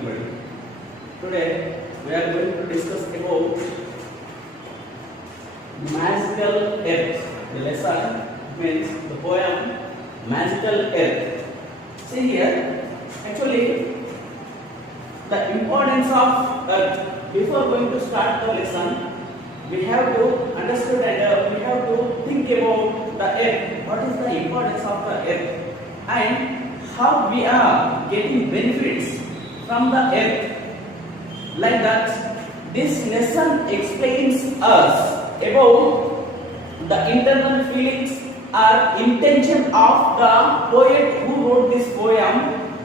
everybody. Today we are going to discuss about Magical Earth. The lesson means the poem Magical Earth. See here, actually the importance of Earth. Before going to start the lesson, we have to understand and we have to think about the Earth. What is the importance of the Earth and how we are getting benefits from the Earth. Like that, this lesson explains us about the internal feelings or intention of the poet who wrote this poem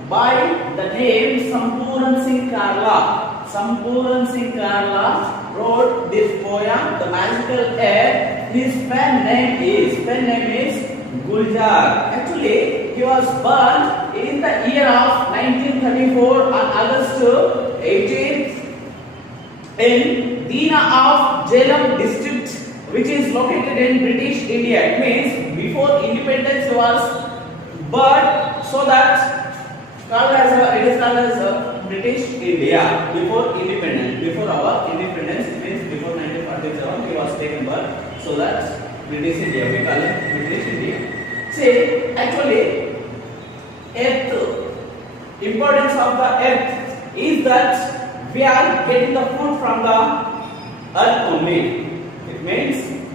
by the name Sampuran Singh Karla. Sampuran Singh Karla wrote this poem, The Magical Earth. His pen name is Guljar. Actually, he was born in the year of 1934 on August 18th in Dina of Jhelum district, which is located in British India. It means before independence he was born, so that it is called as British India. Before independence, before our independence, it means before 1947 he was taken birth, so that British India, we call it British India. See, actually, Earth, importance of the Earth is that we are getting the food from the Earth only. It means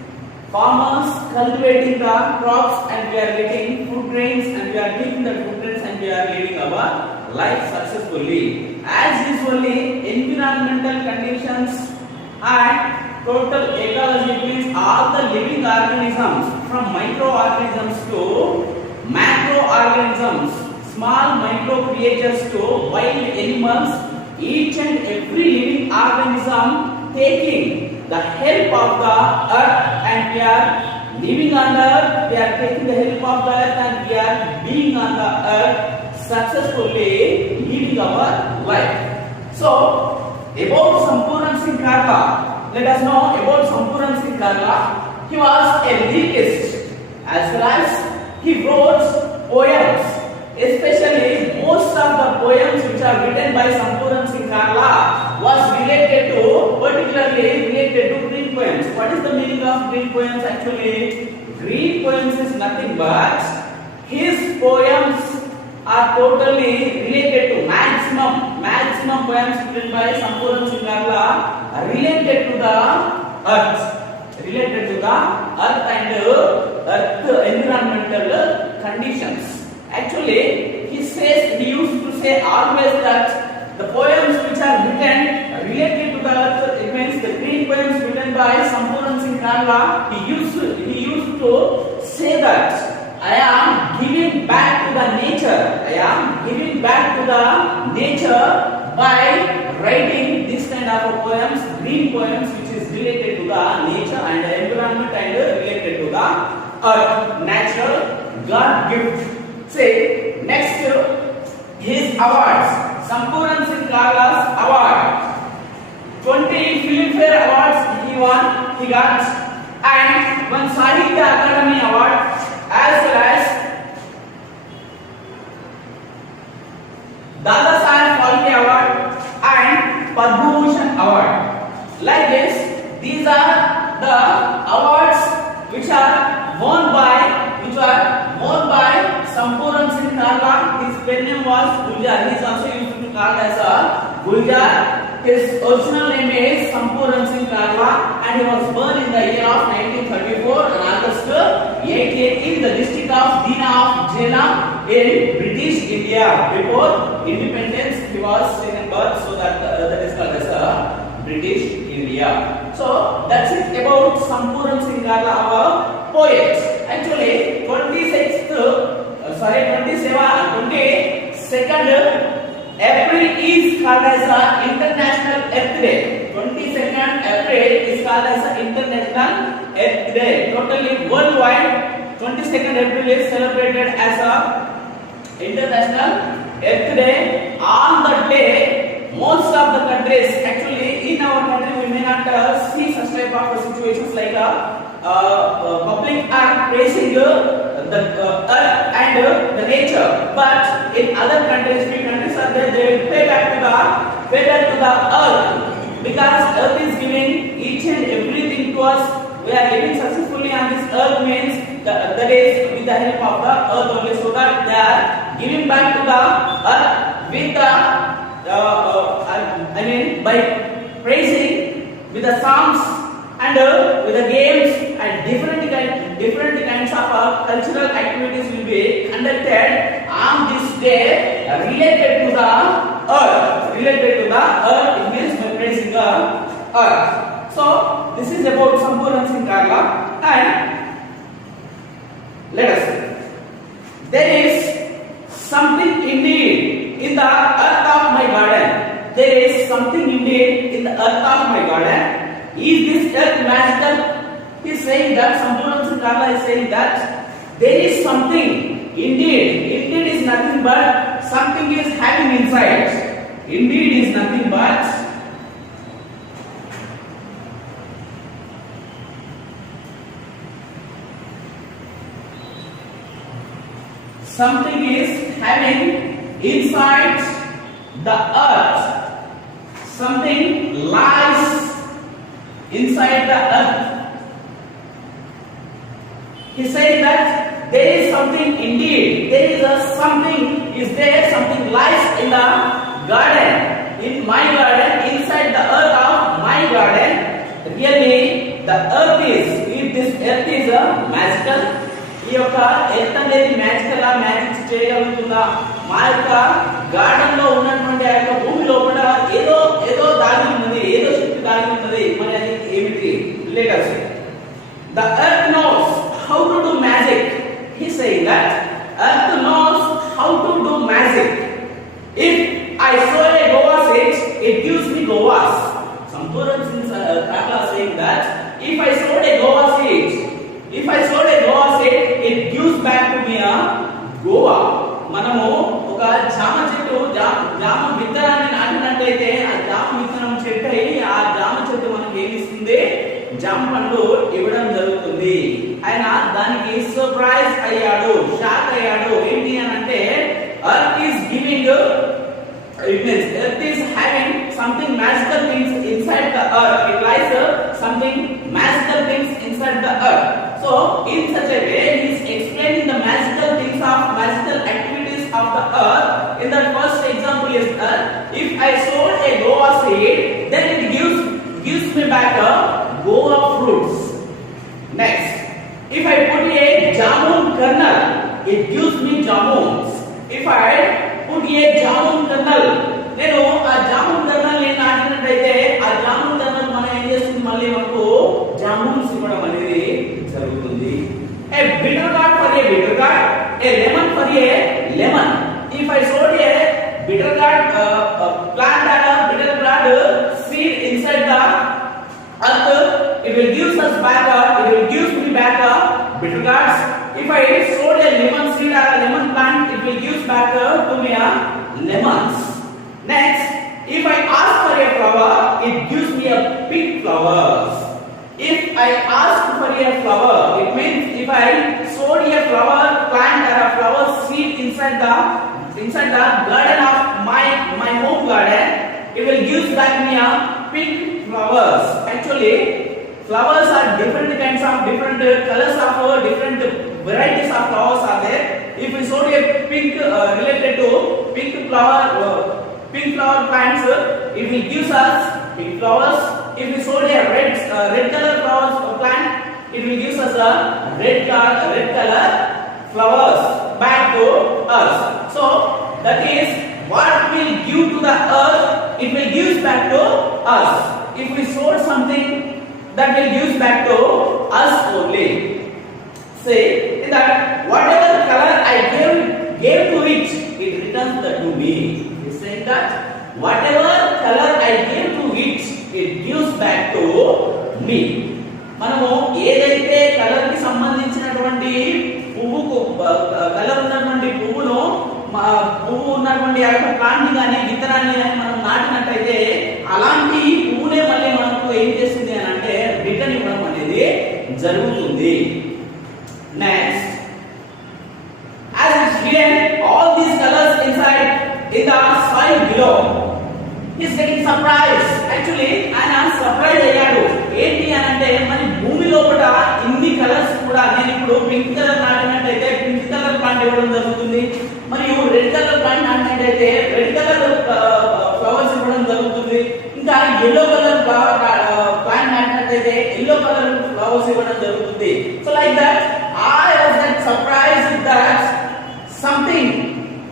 farmers cultivating the crops and we are getting food grains and we are taking the food grains and we are living our life successfully. As usually, environmental conditions and total ecology means all the living organisms from microorganisms to macroorganisms, small micro creatures to wild animals, each and every living organism taking the help of the earth and we are living on the earth, we are taking the help of the earth and we are being on the earth successfully living our life. So, about Sampuran Singh Karla, let us know about Sampuran Singh Karla. He was a lyricist as well as he wrote poems. Especially most of the poems which are written by Sampuran Singh Karla was particularly related to green poems. What is the meaning of green poems actually? Green poems is nothing but his poems are totally related to maximum poems written by Sampuran Singh Karla are related to the earth. Related to the earth and earth environmental conditions. Actually, he used to say always that the poems which are written related to the earth, it means the green poems written by Sampuran Singh Karla, he used to say that I am giving back to the nature. I am giving back to the nature by writing this kind of poems, green poems, which is related to the nature and the environment and related to the earth, natural God gift. Say next his awards. Sampuran Singh Karla's award. 20 Filmfare awards he won, he got, and one Sahitya Akademi award as well as Dada Saheb Phalke award and Padma Bhushan award. Like this, these are the awards which are won by Sampuran Singh Karla. His pen name was Guljar. He is also used to be called as a Guljar. His original name is Sampuran Singh Karla and he was born in the year of 1934 on August 18th in the district of Dina of Jhelum in British India. Before independence, he was taken birth, so that is called as British India. So that's it about Sampuran Singh Karla, our poet. Actually, 22nd April is called as an International Earth Day. 22nd April is called as an International Earth Day. Totally worldwide, 22nd April is celebrated as a International Earth Day. On the day, most of the countries, actually in our country, we may not see such type of situations like public are praising the earth and the nature, but in other countries, few countries are they will pay back to the earth, because earth is giving each and everything to us. We are living successfully on this earth means that is with the help of the earth only, so that they are giving back to the earth with the by praising, with the songs and with the games and different kinds of cultural activities will be conducted on this day related to the earth. It means by praising the earth. So this is about Sambhuran Singh Karla, and let us see. There is something indeed in the earth of my garden. There is something indeed in the earth of my garden. Is this earth magical? He is saying that, Sambhuran Singh Karla is saying that there is something indeed. Indeed is nothing but something is having inside. Indeed is nothing but something is having inside the earth. Something lies inside the earth. He says that there is something indeed. There is something is there. Something lies in the garden, in my garden, inside the earth of my garden. Really, the earth is. If this earth is a magical. ఈ యొక్క ఎర్త్ అనేది magical magics చేయగలుగుతుందా? మా యొక్క గార్డెన్ లో ఉన్నటువంటి ఆ యొక్క భూమి లోపల ఏదో దాగి ఉన్నది, ఏదో శక్తి దాగి ఉన్నది. మరి అది ఏమిటి? Let's the earth knows how to do magic. He saying that earth knows how to do magic. If I sow a guava seed, it gives me guavas. Sambhuran Singh Karla saying that if I sow a guava seed, it gives back to me a guava. మనము ఒక జామ చెట్టు జామ విత్తనాన్ని నాటినట్లయితే ఆ జామ విత్తనం చెట్టు అయి ఆ జామ చెట్టు మనకి ఏమి ఇస్తుంది? జామ పండు ఇవ్వడం జరుగుతుంది. ఆయన దానికి సర్ప్రైజ్ అయ్యాడు, షాక్ అయ్యాడు. ఏంటి అని అంటే earth is giving, it means earth is having something magical things inside the earth. It lies something magical things inside the earth. So in such a way he is explaining the magical things of magical activities of the earth. In the first example is that if I sowed a guava seed, then it gives me back a guava fruits. Next, if I put a jamun kernel, it gives me jamuns. If I put a jamun kernel, నేను ఆ జామున్ కర్నల్ ని నాటినట్లయితే ఆ జామున్ కర్నల్ మనం ఏం చేస్తుంది? మళ్ళీ మనకు జామున్స్ ఇవ్వడం అనేది జరుగుతుంది. A bitter gourd for a bitter gourd, a lemon for a lemon. If I sowed a bitter gourd plant and a bitter gourd seed inside the earth, it will give me back bitter gourds. If I sowed a lemon seed or a lemon plant, it will give back to me a lemons. Next, if I ask for a flower, it gives me a pink flowers. If I ask for a flower, it means if I sowed a flower plant or a flower seed inside the garden of my home garden, it will give back me a pink flowers. Actually, flowers are different kinds of different colors of different varieties of flowers are there. If we sowed a pink related to pink flower plants, it will give us pink flowers. If we sowed a red color flowers plant, it will give us a red color flowers back to us. So that is what will give to the earth, it will give back to us. If we sowed something, that will give back to us only. Say that whatever color I gave to it returns that to me. He saying that whatever color I gave to it gives back to me. మనము ఏదైతే కలర్ కి సంబంధించినటువంటి పువ్వుకు కలర్ ఉన్నటువంటి పువ్వును పువ్వు ఉన్నటువంటి ఆ ప్లాంట్ గాని విత్తనాన్ని గాని మనం నాటినట్లయితే అలాంటి పువ్వునే మళ్ళీ మనకు ఏం చేస్తుంది అని అంటే రిటర్న్ ఇవ్వడం అనేది జరుగుతుంది. Next, as it's written, all these colors inside in the soil below. He is getting surprised. Actually, ఆయన సర్ప్రైజ్ అయ్యాడు. ఏంటి అని అంటే మరి భూమి లోపల ఇన్ని కలర్స్ కూడా, నేను ఇప్పుడు పింక్ కలర్ నాటినట్టయితే పింక్ కలర్ ప్లాంట్ ఇవ్వడం జరుగుతుంది, మరియు రెడ్ కలర్ ప్లాంట్ నాటినట్టయితే రెడ్ కలర్ ఫ్లవర్స్ ఇవ్వడం జరుగుతుంది, ఇంకా yellow కలర్ ప్లాంట్ నాటినట్టయితే yellow కలర్ ఫ్లవర్స్ ఇవ్వడం జరుగుతుంది. So like that I was that surprised that something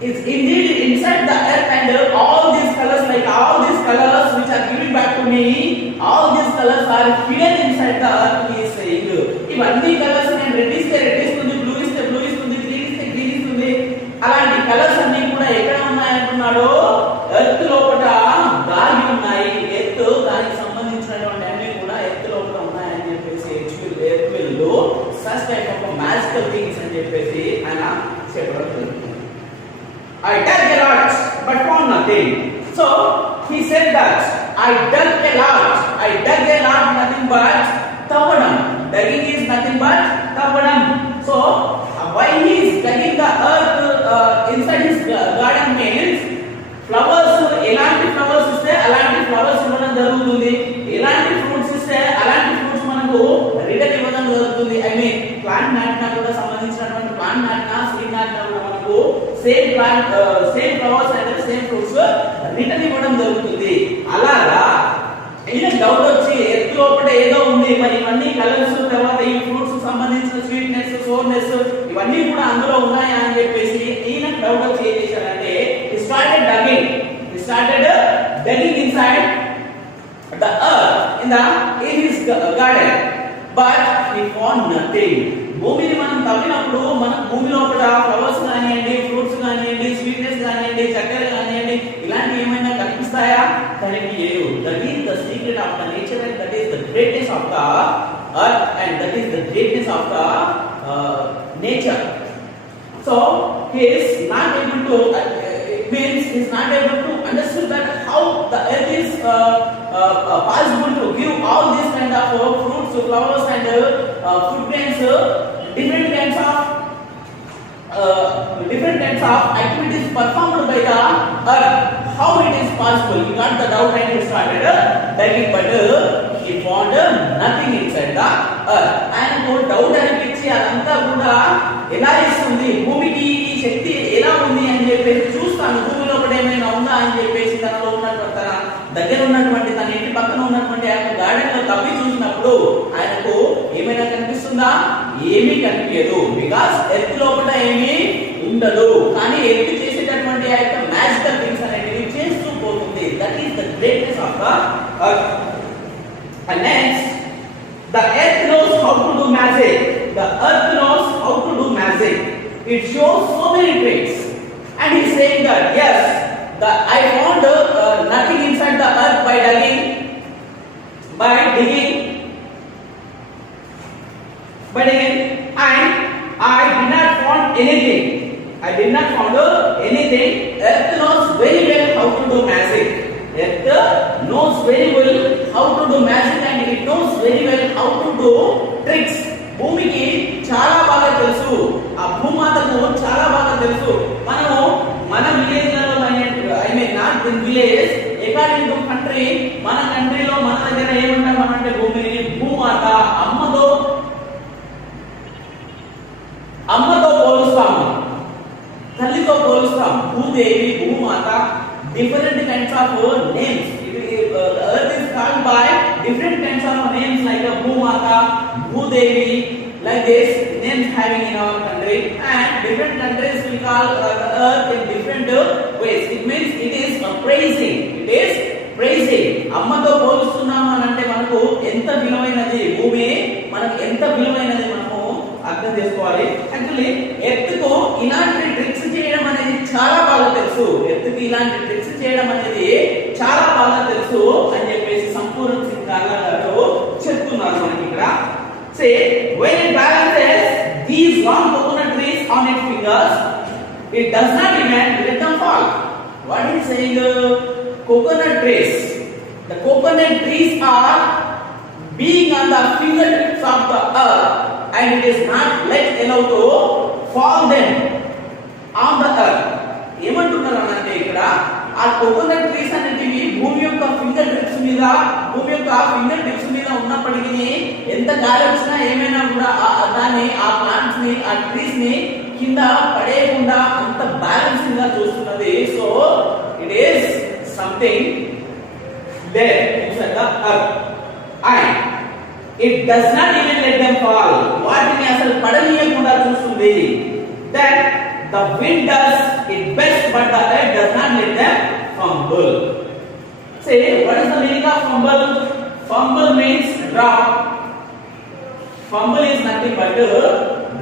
is indeed inside the earth, and all these colors, like all these colors which are given back to me, all these colors are hidden inside the earth. He is saying, ఇవన్నీ కలర్స్ నేను రెడ్ ఇస్తే రెడ్ ఇస్తుంది, బ్లూ ఇస్తే బ్లూ ఇస్తుంది, గ్రీన్ ఇస్తే గ్రీన్ ఇస్తుంది, అలాంటి కలర్స్ అన్ని కూడా ఎక్కడ ఉన్నాయి అంటున్నాడు, ఎర్త్ లోపల దాగి ఉన్నాయి. ఎర్త్ దానికి సంబంధించినటువంటి అన్ని కూడా ఎర్త్ లోపల ఉన్నాయని చెప్పేసి earth will do such type of magical things అని చెప్పేసి ఆయన చెప్పడం జరుగుతుంది. I dug a lot but found nothing. So he said that I dug a lot, nothing but tavanam. Digging is nothing but tavanam. So why he is digging the earth inside his garden means flowers, elanti flowers iste alanti flowers iవ్వడం జరుగుతుంది, elanti fruits iste alanti fruits మనకు రిటర్న్ ఇవ్వడం జరుగుతుంది. I mean plant నాటినా కూడా సంబంధించినటువంటి ప్లాంట్ నాటినా సీడ్ నాటినా కూడా మనకు same plant same flowers and same fruits return ఇవ్వడం జరుగుతుంది. అలాగా ఈయన డౌట్ వచ్చి ఎర్త్ లోపల ఏదో ఉంది, మరి ఇవన్నీ కలర్స్, తర్వాత ఈ ఫ్రూట్స్ సంబంధించిన స్వీట్నెస్, సోర్నెస్ ఇవన్నీ కూడా అందులో ఉన్నాయా అని చెప్పేసి ఈయన డౌట్ వచ్చి ఏం చేశారంటే he started digging inside the earth in his garden, but he found nothing. భూమిని మనం తవ్వినప్పుడు మన భూమి లోపల ఫ్లవర్స్ కానివ్వండి, ఫ్రూట్స్ కానివ్వండి, స్వీట్నెస్ కానివ్వండి, చక్కెర కానివ్వండి, ఇలాంటివి ఏమైనా కనిపిస్తాయా? కనిపించలేదు. That is the secret of the nature, and that is the greatness of the earth, and that is the greatness of the nature. So he is not able to means he is not able to understand that how the earth is possible to give all these kind of fruits, flowers and food grains, different kinds of activities performed by the earth. How it is possible? He got the doubt and he started digging, but he found nothing inside the earth. ఆయనకు డౌట్ అనిపించి అదంతా కూడా ఎలా ఇస్తుంది, భూమికి ఈ శక్తి ఎలా ఉంది అని చెప్పేసి చూస్తాను, భూమి లోపల ఏమైనా ఉందా అని చెప్పేసి తనలో ఉన్నటువంటి తన దగ్గర ఉన్నటువంటి తన ఇంటి పక్కన ఉన్నటువంటి ఆయన గార్డెన్ లో తవ్వి చూసినప్పుడు ఆయనకు ఏమైనా కనిపిస్తుందా? ఏమీ కనిపించదు. బికాస్ ఎర్త్ లోపల ఏమీ ఉండదు, కానీ ఎర్త్ చేసేటటువంటి ఆ యొక్క మ్యాజికల్ థింగ్స్ అనేటివి చేస్తూ పోతుంది. That is the greatness of the earth. And next, the earth knows how to do magic. The earth knows how to do magic. It shows so many tricks. And he is saying that yes, I found nothing inside the earth by digging, and I did not find anything. Earth knows very well how to do magic. Earth knows very well how to do magic, and it knows very well how to do tricks. భూమికి చాలా బాగా తెలుసు, ఆ భూమాతకు చాలా బాగా తెలుసు. మన విలేజ్లలో I mean not in village, according to country, మన కంట్రీలో మన దగ్గర ఏమంటాం అంటే భూమిని భూమాత, అమ్మతో పోలుస్తాము, తల్లితో పోలుస్తాం. భూదేవి, భూమాత, different kinds of names. The earth is called by different kinds of names like Bhumata, Bhudevi, like this names having in our country, and different countries will call the earth in different ways. It means it is praising. అమ్మతో పోలుస్తున్నాము అని అంటే మనకు ఎంత విలువైనది భూమి, మనకు ఎంత విలువైనది మనము అర్థం చేసుకోవాలి. యాక్చువల్లీ ఎర్త్ కు ఇలాంటి ట్రిక్స్ చేయడం అనేది చాలా బాగా తెలుసు. ఎర్త్కి ఇలాంటి ట్రిక్స్ చేయడం అనేది చాలా బాగా తెలుసు అని చెప్పేసి సంపూర్ణ సింగ్ గారు చెప్తున్నారు మనకి ఇక్కడ. Say when it balances these long coconut trees on its fingers, it does not even let them fall. What is saying? Coconut trees. The coconut trees are being on the fingertips of the earth, and it is not allowed to fall them on the earth. ఏమంటున్నారు అంటే ఇక్కడ ఇక్కడ ఆ coconut trees అనేటివి భూమి యొక్క finger tips మీద ఉన్నప్పటికీ ఎంత గాలి వచ్చినా ఏమైనా కూడా దాన్ని ఆ ప్లాంట్స్ ని ఆ ట్రీస్ ని కింద పడేయకుండా అంత బ్యాలెన్సింగ్ గా చూస్తున్నది. So it is something there inside the earth and it does not even let them fall. వాటిని అసలు పడనీయకుండా చూస్తుంది. That the wind does its best but the earth does not let them fumble. Say, what is the meaning of fumble? Fumble means drop. Fumble is nothing but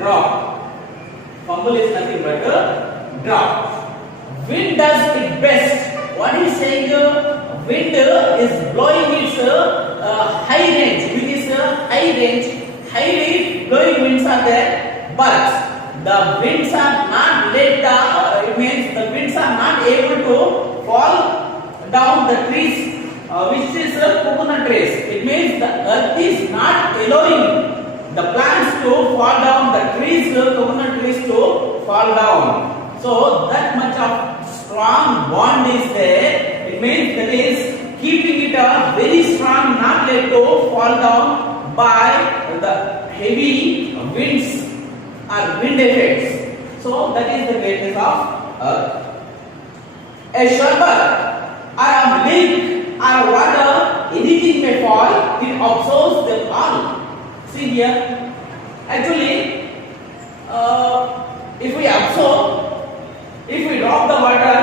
drop. Fumble is nothing but drop. Wind does its best. What is saying? Wind is blowing its high range. Wind is high range. Highly blowing winds are there, but the winds are not it means the winds are not able to fall down the trees, which is coconut trees. It means the earth is not allowing the plants to fall down, the trees, coconut trees to fall down. So that much of strong bond is there. It means that is keeping it a very strong, not let to fall down by the heavy winds or wind effects. So that is the greatness of earth. A sherbet or a milk or water, anything may fall, it absorbs them all. See here, actually, if we absorb, if we drop the water,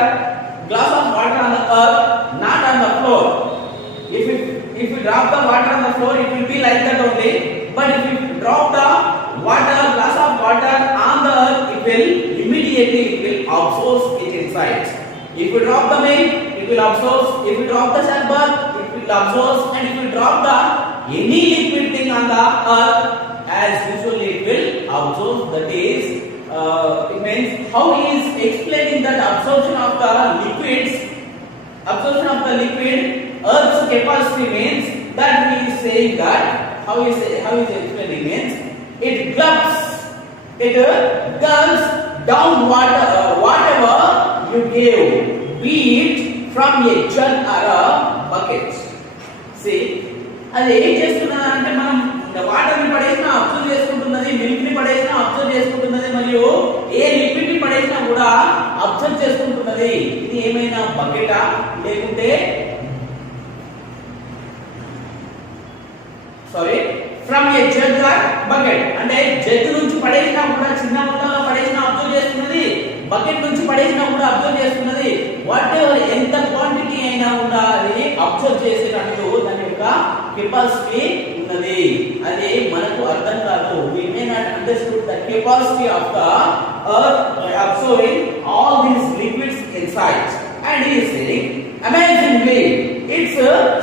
glass of water on the earth, not on the floor. If we drop the water on the floor, it will be like that only. But if you drop the glass of water on the earth, it will immediately absorb it inside. If you drop the milk, it will absorb. If you drop the sherbet, it will absorb. And if you drop any liquid thing on the earth, as usually it will absorb. That is, it means how he is explaining that absorption of the liquids. Absorption of the liquid, Earth's capacity means that he is saying that how is explaining means it gulps down whatever you gave, be it from a jug or a bucket. See, అది ఏం చేస్తున్నది అంటే మనం వాటర్ ని పడేసినా అబ్జర్వ్ చేసుకుంటున్నది, మిల్క్ ని పడేసినా అబ్జర్వ్ చేసుకుంటున్నది, మరియు ఏ లిక్విడ్ ని పడేసినా కూడా అబ్జర్వ్ చేసుకుంటున్నది. ఇది ఏమైనా బకెటా లేకుంటే from a jug or bucket అంటే జగ్ నుంచి పడేసినా కూడా చిన్న మొత్తంలో పడేసినా అబ్జర్వ్ చేస్తున్నది, బకెట్ నుంచి పడేసినా కూడా అబ్జర్వ్ చేస్తున్నది. వాట్ ఎవర్ ఎంత క్వాంటిటీ అయినా కూడా అది అబ్జర్వ్ చేసేటట్టు దాని యొక్క కెపాసిటీ ఉన్నది. అది మనకు అర్థం కాదు. we may not understood the capacity of the earth by absorbing all these liquids inside. And he is saying amazingly its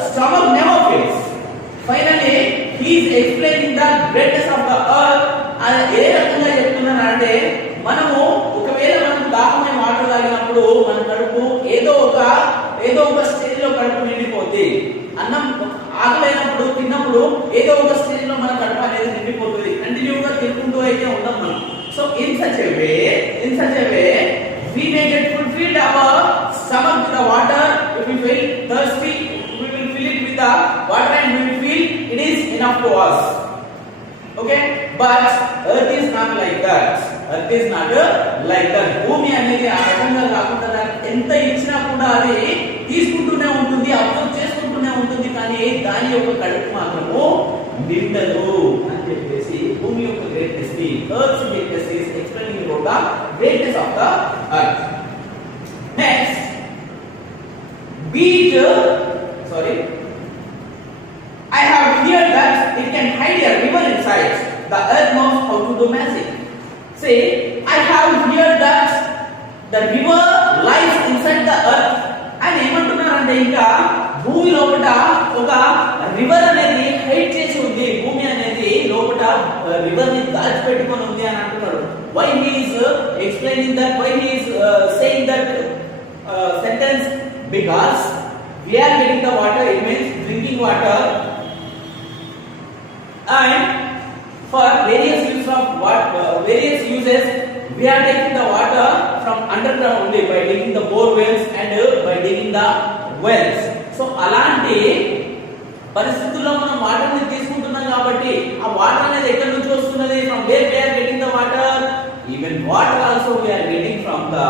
stomach never fills. Finally he is explaining the greatness of the earth. అది ఏ రకంగా చెప్తున్నానంటే మనము ఒకవేళ మనం దాహమై వాటర్ తాగినప్పుడు మన కడుపు ఏదో ఒక స్టేజ్ లో కడుపు నిండిపోతుంది. అన్నం ఆకలైనప్పుడు తిన్నప్పుడు ఏదో ఒక స్టేజ్ లో మన కడుపు అనేది నిండిపోతుంది. కంటిన్యూగా తినుకుంటూ అయితే ఉండం మనం. So in such a way we may get fulfilled our stomach with the water. If we feel thirsty, we will fill it with the water and we will feel it is enough to us. Okay, but earth is not like that. Earth is not like that. భూమి అనేది ఆ రకంగా కాకుండా ఎంత ఇచ్చినా కూడా అది తీసుకుంటూనే ఉంటుంది, అబ్జర్వ్ చేసుకుంటూనే ఉంటుంది, కానీ దాని యొక్క కడుపు మాత్రము నిండదు అని చెప్పేసి భూమి యొక్క గ్రేట్నెస్ ని, earth greatness is explaining about the greatness of the earth. Next I have heard that it can hide a river inside. The earth knows how to do magic. See, I have heard that the river lies inside the earth. And ఏమంటున్నారంటే ఇంకా భూమి లోపల ఒక రివర్ అనేది హైడ్ చేసి ఉంది, భూమి అనేది లోపల రివర్ ని దాచిపెట్టుకొని ఉంది అని అంటున్నారు. Why he is explaining that? Why he is saying that sentence? Because we are getting the water, it means drinking water, and for various uses we are taking the water from underground only by digging the bore wells and by digging the wells. So అలాంటి పరిస్థితుల్లో మనం వాటర్ ని తీసుకుంటున్నాం కాబట్టి ఆ వాటర్ అనేది ఎక్కడి నుంచి వస్తున్నది? from where we are getting the water? Even water also we are getting from the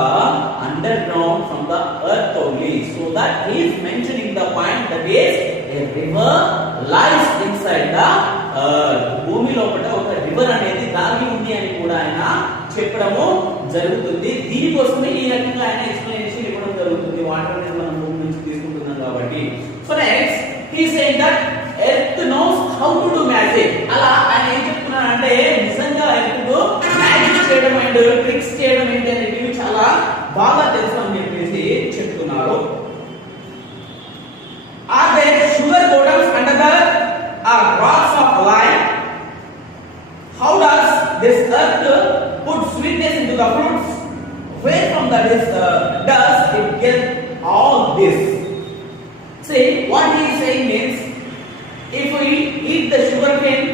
underground, from the earth only. So that he is mentioning the point that is a river lies inside the earth. భూమి లోపల ఒక రివర్ అనేది దాగి ఉంది అని కూడా ఆయన చెప్పడము జరుగుతుంది. దీనికోసమే ఈ రకంగా ఆయన ఎక్స్ప్లెనేషన్ ఇవ్వడం జరుగుతుంది. వాటర్ అనేది మనం భూమి నుంచి తీసుకుంటున్నాం కాబట్టి. So next he is saying that earth knows how to do magic. అలా ఆయన ఏం చెప్తున్నారంటే నిజంగా ఎర్త్ మ్యాజిక్ చేయడం అండ్ ట్రిక్స్ చేయడం ఏంటి అనేది చాలా బాగా తెలుసు అని చెప్పేసి చెప్తున్నారు. Are there sugar bottoms under the rocks of life? How does this earth put sweetness into the fruits? Where from that is does it get all this? See, what he is saying means, if we eat the sugar cane,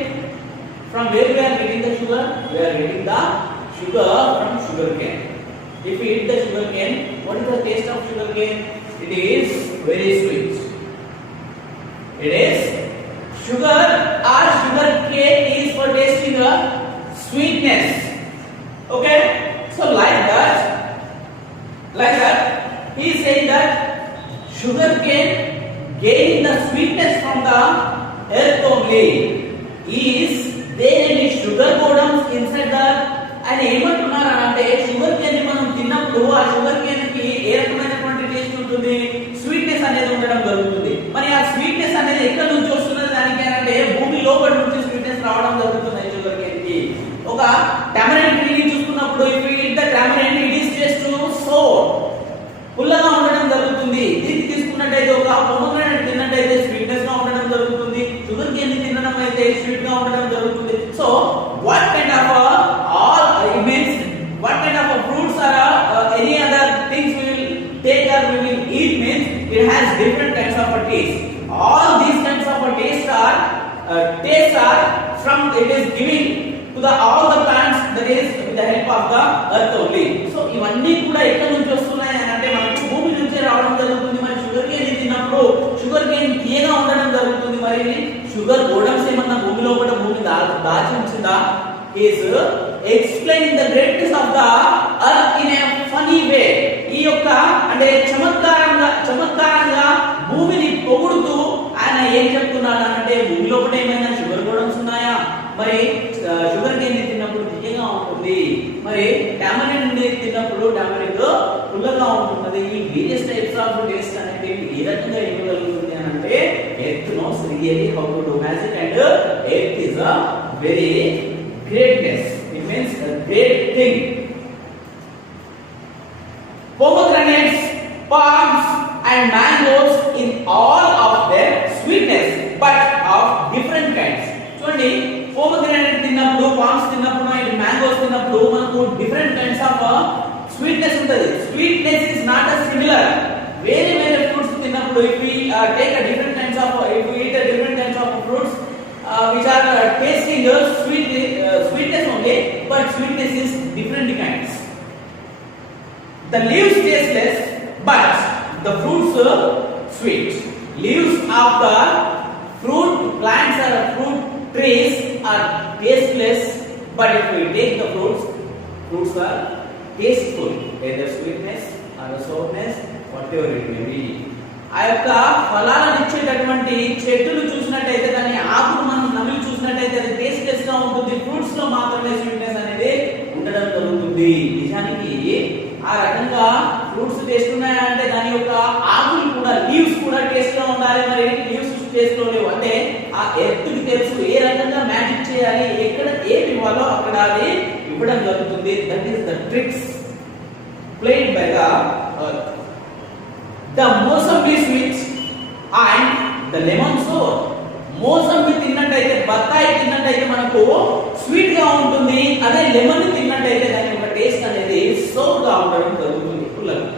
from where we are getting the sugar? We are getting the sugar from sugar cane. If we eat the sugar cane, what is the taste of sugar cane? It is very sweet. It is sugar or sugar cane is for tasting the sweetness. Okay, so like that he is saying that sugar cane gaining the sweetness from the earth only. Is there any sugar bottoms inside the? And ఏమంటున్నారు అంటే sugar cane మనం తిన్నప్పుడు ఆ sugar cane కి ఏ రకమైనటువంటి టేస్ట్ ఉంటుంది? స్వీట్నెస్ అనేది ఉండడం జరుగుతుంది. మరి ఆ స్వీట్నెస్ అనేది ఎక్కడి నుంచి వస్తున్నది దానికి అంటే భూమి లోపల నుంచి స్వీట్నెస్ రావడం జరుగుతుంది షుగర్ కేన్ కి. ఒక టామరైండ్ ట్రీ చూసుకున్నప్పుడు if you eat the tamarind it is just so పుల్లగా ఉండడం జరుగుతుంది. దీన్ని తీసుకున్నట్టయితే ఒక పొమగ్రానేట్ తిన్నట్టయితే స్వీట్నెస్ గా ఉండడం జరుగుతుంది. షుగర్ కేన్ తినడం అయితే స్వీట్ గా ఉండడం జరుగుతుంది. So what kind of all it means what kind of fruits or any other things we will take or we will eat means it has different kinds of taste. All these kinds of taste are from it is giving to the all the plants, that is with the help of the earth only. So ఇవన్నీ కూడా ఎక్కడి నుంచి వస్తున్నాయి అంటే మనకు భూమి నుంచి రావడం జరుగుతుంది. మరి షుగర్ కేన్ తిన్నప్పుడు షుగర్ కేన్ తీయగా ఉండడం జరుగుతుంది. మరి షుగర్ బోడమ్స్ ఏమన్నా భూమి లోపల భూమి దాచి ఉంచిందా? is explaining the greatness of the earth in a funny way. ఈ యొక్క అంటే చమత్కారంగా భూమిని పొగుడుతూ ఆయన ఏం చెప్తున్నాడు అంటే భూమి లోపల ఏమైనా షుగర్ బోడమ్స్ ఉన్నాయా? మరి షుగర్ కేన్ తిన్నప్పుడు తీయగా ఉంటుంది. మరి టామరైండ్ తిన్నప్పుడు టామరైండ్ పుల్లగా ఉంటుంది. ఈ వేరియస్ టైప్స్ ఆఫ్ టేస్ట్ అనేది ఏ రకంగా ఇవ్వగలుగుతుంది అని అంటే earth knows really how to do magic and earth is a very greatness. It means a great thing. Pomegranates, palms and mangoes in all of their sweetness but of different kinds. చూడండి pomegranate తిన్నప్పుడు palms తిన్నప్పుడు and mangoes తిన్నప్పుడు మనకు different kinds of sweetness ఉంటది. Sweetness is not a similar. వేరే fruits తిన్నప్పుడు if we take a different kinds of if we eat a different kinds of fruits which are tasting sweetness only, but sweetness is different kinds. The leaves tasteless, but the fruits are sweet. Leaves of the fruit plants or fruit trees are tasteless, but if we take the fruits are tasteful, either sweetness or sourness, whatever it may be. ఆ యొక్క ఫలాలను ఇచ్చేటటువంటి చెట్టులు చూసినట్టయితే దాని ఆకులు మనం నమిలి చూసినట్టయితే అది టేస్ట్లెస్ గా ఉంటుంది. ఫ్రూట్స్ లో మాత్రమే స్వీట్నెస్ అనేది ఉండడం జరుగుతుంది. నిజానికి ఆ రకంగా ఫ్రూట్స్ టేస్ట్ ఉన్నాయంటే దాని యొక్క ఆకులు కూడా లీవ్స్ కూడా టేస్ట్ గా ఉండాలి. మరి లీవ్స్ టేస్ట్ లో లేవు అంటే ఆ ఎర్త్ కి తెలుసు ఏ రకంగా మ్యాజిక్ చేయాలి, ఎక్కడ ఏమి ఇవ్వాలో అక్కడ అది ఇవ్వడం జరుగుతుంది. That is the tricks played by the earth. The mosambbi sweet and the lemon sour. Mosambi తిన్నట్టయితే బత్తాయి తిన్నట్టయితే మనకు స్వీట్ గా ఉంటుంది. అదే లెమన్ తిన్నట్టయితే దాని యొక్క టేస్ట్ అనేది సోర్ గా ఉండడం జరుగుతుంది పుల్లగా.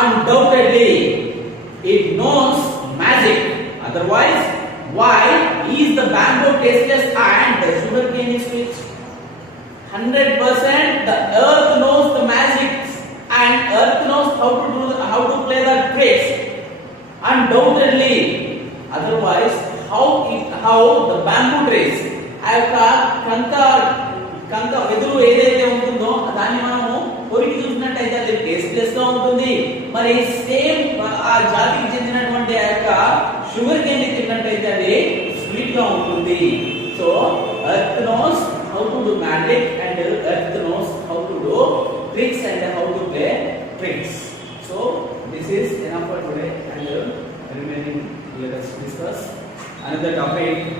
Undoubtedly it knows magic. Otherwise why is the bamboo tasteless and the sugar cane is sweet? 100% the earth knows the magic and earth knows how to play the tricks. Undoubtedly, otherwise how the bamboo trees ఆ యొక్క కంక వెదురు ఏదైతే ఉంటుందో దాన్ని మనము కొరికి చూసినట్టయితే అది టేస్ట్లెస్ గా ఉంటుంది. మరి సేమ్ ఆ జాతికి చెందినటువంటి ఆ యొక్క షుగర్ కేన్ తిన్నట్టయితే అది స్వీట్ గా ఉంటుంది. So earth knows how to do magic and earth knows how to do tricks and how to play tricks. So this is enough for today and remaining let us discuss another topic.